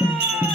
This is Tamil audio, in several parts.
எல்லாம்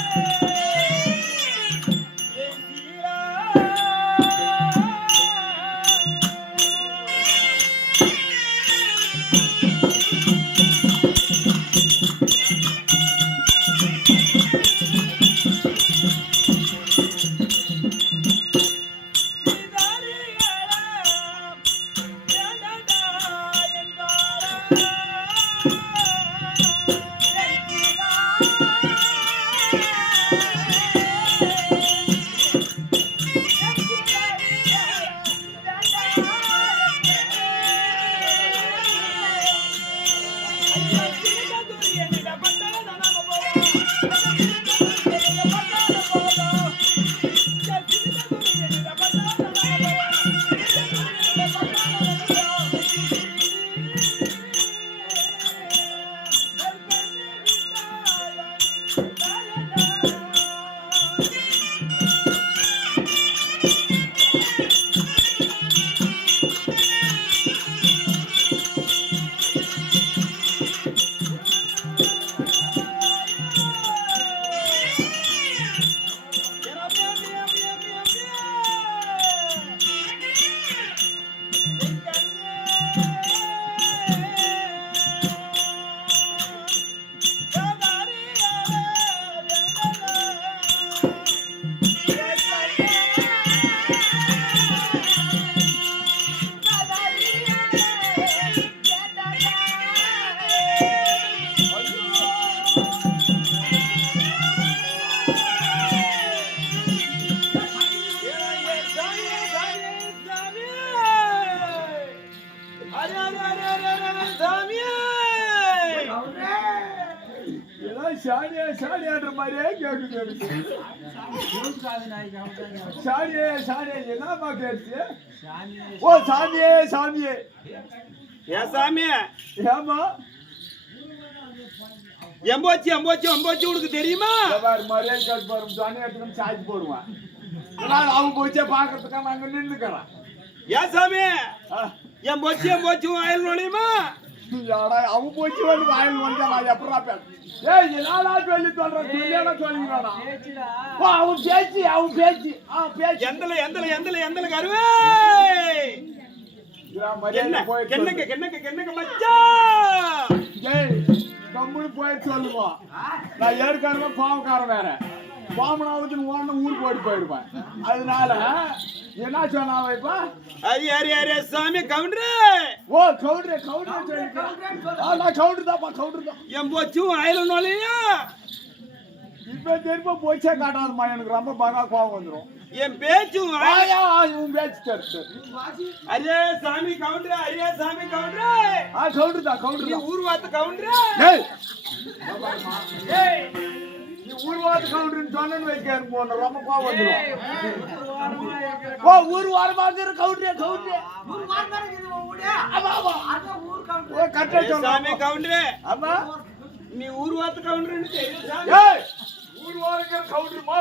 சாடியா சாடியான்ற மாதிரியே எனக்கு. சாடியே சாடியே என்னம்மா கேட்டுச்சு? ஓ சாமியே சாமியே. ஏன் சாமி ஏமா எம்போச்சி எம்போச்சி எம்போச்சி உனக்கு தெரியுமா? மரியாதை கேட்டு பாரு சாணி எடுத்துக்கணும் சாய்ச்சி போடுவான். அவன் போச்சே பாக்குறதுக்காக நாங்க நின்றுக்கிறோம் ஏன் சாமி. எம்போச்சி எம்போச்சி வாயில் நுழையுமா? அவன் போச்சு வந்து வாயில் வந்தா நான் எப்படா பேச ஏய் என்னடா சொல்லி சொல்றேன் சொல்லியாடா சொல்லிக்கிறானா ஓ அவன் பேச்சு அவன் பேச்சு அவன் பேச்சு. எந்தல எந்தல எந்தல எந்தல கருவே! இவன் மரியாதை என்ன போயிட்டு கென்னக்க கென்னக்க கென்னக்க மச்சான் ஏய் கம்முனு போயிட்டு சொல்லுவோம் நான் ஏற்கனவே பாவக்காரன் வேற. பாமனாவதுன்னு ஓடணும் ஊருக்கு ஓடி போயிடுவேன். அதனால என்ன சொன்னா இப்ப? அரி அரி அரி சாமி கவுண்டரு! ஓ கவுண்டர் கவுண்டர் ஆ, நான் கவுண்டர் தான்ப்பா கவுண்டர் தான். எம்போச்சி வாயில் நுழையா? இப்ப திரும்ப போச்சே காட்டாதுமா எனக்கு ரொம்ப பகா கோவம் வந்துடும் என் பேச்சும் ஆயா இவன் பேச்சு கருத்து அரே சாமி கவுண்டரு அரே சாமி கவுண்டரு! ஆ கவுண்டர் தான் கவுண்டர் நீ தான். ஊர் வாத்து கவுண்டரு ஏய் ஊர்வாத கவுண்டர்னு சொன்னேன்னு வைக்க போன ரொம்ப கோவம் வந்துடும் ஓ ஊர் வாரமா இருக்கிற கவுண்டரே கவுண்டரே. ஆமா ஆமா. ஓ கரெக்டா ஏய், சாமி கவுண்டரு. ஆமா. நீ ஊர் வாத்து கவுண்டருன்னு தெரியும் சாமி ஏய் ஊர் வாரம் இருக்கிற கவுண்டர் மோ.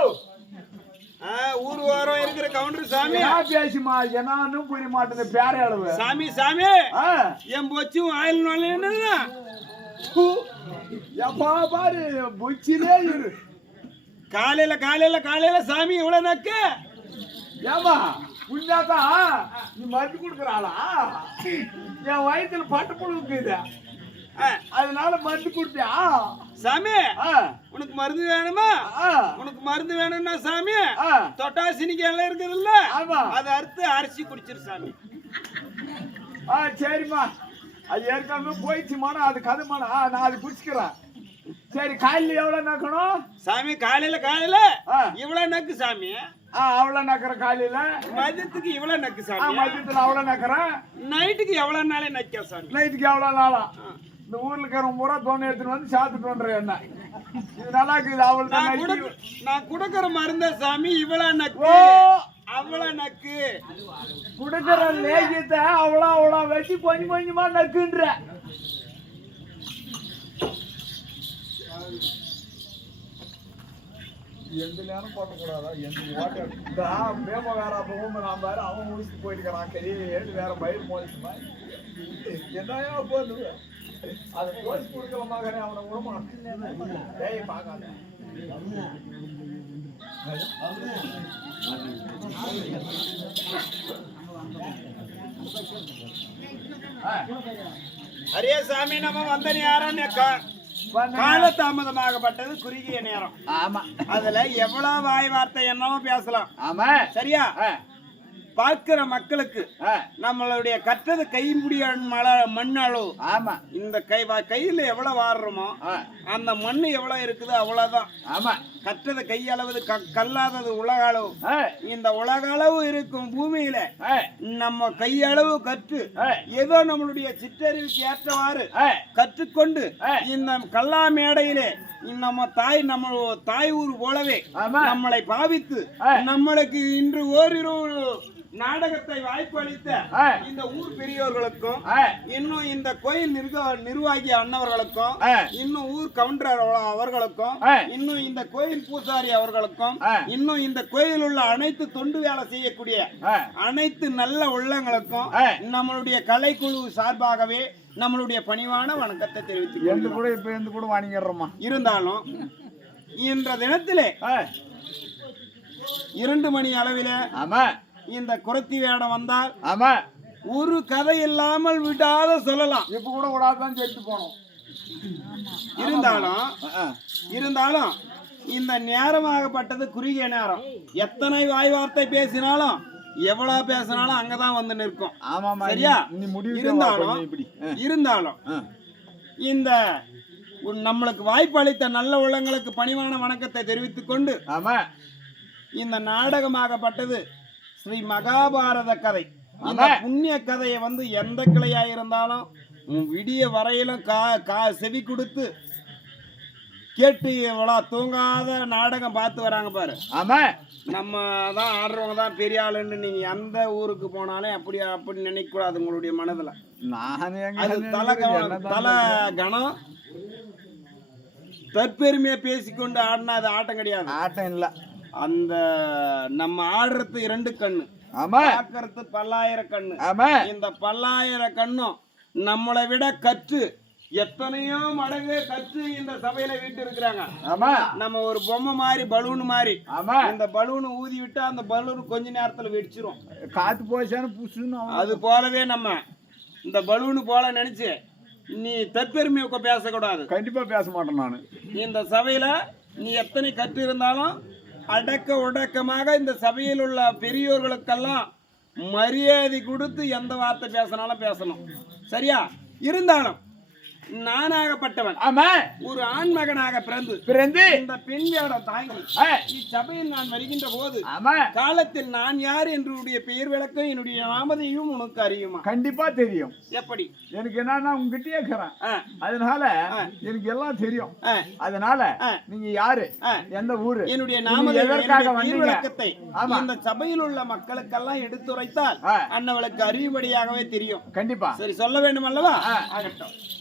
ஆ, ஊர் ஓரம் இருக்கிற கவுண்டர் சாமி. பேசுமா? என்னான்னு புரிய மாட்டேங்குது பேர அளவு. சாமி சாமி. ஆ. என் பொச்சும் ஆயில் நுழையா ஹூ. எப்பா பாரு புச்சிலே இரு. காலையில காலையில காலையில சாமி இவ்வளவு நக்கு. ஏமா புண்ணாக்கா நீ மருந்து கொடுக்குறாளா? என் வயித்துல பட்டு புழுக்குது அதனால மருந்து கொடுத்தியா சாமி உனக்கு மருந்து வேணுமா? உனக்கு மருந்து வேணும்னா சாமி. தொட்டாசினிக்கு எல்லாம் இருக்குதுல்ல. அதை அறுத்து அரிசி குடிச்சிரு சாமி. ஆ, சரிம்மா. அது ஏற்கனவே போயிடுச்சுமானா அது கதுமானா நான் அது குடிச்சுக்கிறேன் சரி காலையில் எவ்வளோ நக்கணும்? சாமி காலையில காலையில. இவ்வளவு நக்கு சாமி. ஆ அவ்வளோ நக்கிறேன் காலையில்? மதியத்துக்கு இவ்வளவு நக்கு சாமி. மதியத்தில் அவ்வளோ நக்கிறேன் நைட்டுக்கு எவ்வளவு நாளே நக்க சாமி? நைட்டுக்கு எவ்வளோ நாளா? இந்த ஊர்ல இருக்கிறவங்க பூரா தோணை எடுத்துன்னு வந்து சாப்பிட்டுட்டு வந்துடுறேன் என்ன. இது நல்லா இருக்குது அவள் நான் குடுக்கற மருந்த சாமி இவ்வளவு நக்கு. ஓ அவ்வளவு நக்கு. குடுக்கிற லேகியத்தை அவ்வளோ அவ்வளோ வெட்டி கொஞ்சம் கொஞ்சமா நக்குன்ற. எந்த நேரம் போட்டக்கூடாதா? எந்த இந்த மேமகார அப்பவும் நான் பாரு அவன் முடிச்சுட்டு போயிருக்கிறான் சரி ஏழு வேற பயிர் மோதிச்சுமா என்னையா போகுது அதை போச்சு கொடுக்கல மகனே அவனை விடமா ஏய் பார்க்காத. ஆ, அரே சாமி நம்ம வந்த நேரம் கால தாமதமாகப்பட்டது குறுகிய நேரம். ஆமா. அதுல எவ்வளவு வாய் வார்த்தை என்னவோ பேசலாம். ஆமா. சரியா? பார்க்கிற மக்களுக்கு நம்மளுடைய கற்றது கைமுடிய மல மண் அளவு. ஆமா. இந்த கை கையில எவ்வளவு வாடுறோமோ அந்த மண் எவ்வளவு இருக்குதோ அவ்வளவுதான். ஆமா. கற்றது கையளவு க- கல்லாதது உலக அளவு. இந்த உலக அளவு இருக்கும் பூமியில நம்ம கையளவு கற்று ஏதோ நம்மளுடைய சிற்றறிவுக்கு ஏற்றவாறு கற்றுக்கொண்டு. இந்த கல்லா மேடையிலே நம்ம தாய் நம்ம தாய் ஊர் போலவே. நம்மளை பாவித்து. நம்மளுக்கு இன்று ஓரிரு நாடகத்தை வாய்ப்பு அளித்த. இந்த ஊர் பெரியோர்களுக்கும் இன்னும் இந்த கோயில் நிர்வாகி அண்ணவர்களுக்கும். இன்னும் ஊர் கவுண்டர் அவ- அவர்களுக்கும். இன்னும் இந்த கோயில் பூசாரி அவர்களுக்கும். இன்னும் இந்த கோயில் உள்ள அனைத்து தொண்டு வேலை செய்யக்கூடிய அனைத்து நல்ல உள்ளங்களுக்கும். நம்மளுடைய கலைக்குழு சார்பாகவே நம்மளுடைய பணிவான வணக்கத்தை கொள்கிறோம். கூட இப்ப கூட வாங்கிடுறோமா இருந்தாலும் இன்ற தினத்திலே இரண்டு மணி அளவிலே ஆமா இந்த குரத்தி வேடம் வந்தால் ஆமா. ஒரு கதை இல்லாமல் விடாத சொல்லலாம். இப்ப கூட விடாதான் செத்து போனோம். இருந்தாலும் இருந்தாலும் இந்த நேரமாகப்பட்டது குறுகிய நேரம். எத்தனை வாய் வார்த்தை பேசினாலும் எவ்வளவு பேசினாலும் அங்கதான் வந்து நிற்கும். ஆமாமா சரியா? இருந்தாலும் இருந்தாலும் இந்த நம்மளுக்கு வாய்ப்பு அளித்த நல்ல உள்ளங்களுக்கு பணிவான வணக்கத்தை தெரிவித்துக் கொண்டு ஆமா. இந்த நாடகமாகப்பட்டது ஸ்ரீ மகாபாரத கதை. ஆமா. புண்ணிய கதையை வந்து எந்த கிளையா இருந்தாலும் விடிய வரையிலும் கா கா செவி கொடுத்து கேட்டு எவ்வளோ தூங்காத நாடகம் பார்த்து வராங்க பாரு. ஆமா. நம்ம தான் ஆடுறவங்க தான் பெரிய ஆளுன்னு நீங்க எந்த ஊருக்கு போனாலும் அப்படி அப்படி நினைக்க கூடாது உங்களுடைய மனதுல. நான் அது தலை கவனம் தலை கணம். தற்பெருமையை பேசிக்கொண்டு ஆடினா அது ஆட்டம் கிடையாது. ஆட்டம் இல்ல. அந்த நம்ம ஆடுறது இரண்டு கண்ணு. ஆமா. பார்க்கறது பல்லாயிரம் கண்ணு. ஆமா. இந்த பல்லாயிரம் கண்ணும் நம்மளை விட கற்று எத்தனையோ மடங்கு கற்று இந்த சபையில வீட்டு இருக்கிறாங்க. ஆமா. நம்ம ஒரு பொம்மை மாதிரி பலூன் மாதிரி. ஆமா. இந்த பலூன் ஊதி விட்டா அந்த பலூன் கொஞ்ச நேரத்துல வெடிச்சிரும். காத்து போச்சான்னு புசுன்னு அது போலவே நம்ம இந்த பலூன் போல நினைச்சு நீ தற்பெருமையை பேசக்கூடாது. கண்டிப்பா பேச மாட்டேன் நானு. இந்த சபையில நீ எத்தனை கற்று இருந்தாலும் அடக்க உடக்கமாக இந்த சபையில் உள்ள பெரியோர்களுக்கெல்லாம் மரியாதை கொடுத்து எந்த வார்த்தை பேசினாலும் பேசணும். சரியா? இருந்தாலும் நானாகப்பட்டவன். ஆமா. ஒரு ஆண் மகனாக பிறந்து பிறந்து இந்த பெண் வேடம் தாங்கி இச்சபையில் நான் வருகின்ற போது ஆமா. காலத்தில் நான் யார் என்னுடைய பெயர் விளக்கம் என்னுடைய நாமதையும் உனக்கு அறியுமா? கண்டிப்பா தெரியும். எப்படி? எனக்கு என்னன்னா உங்ககிட்டயே இருக்கிறேன். அதனால. எனக்கு எல்லாம் தெரியும். அதனால. நீங்க யாரு. எந்த ஊரு? என்னுடைய நீங்க நாமதை எதற்காக என்னுடைய பெயர் வந்தீங்க? விளக்கத்தை. இந்த சபையில் உள்ள மக்களுக்கெல்லாம் எடுத்துரைத்தால். அன்னவளுக்கு அறிவுபடியாகவே தெரியும். கண்டிப்பா. சரி சொல்ல வேண்டும் அல்லவா. ஆகட்டும்.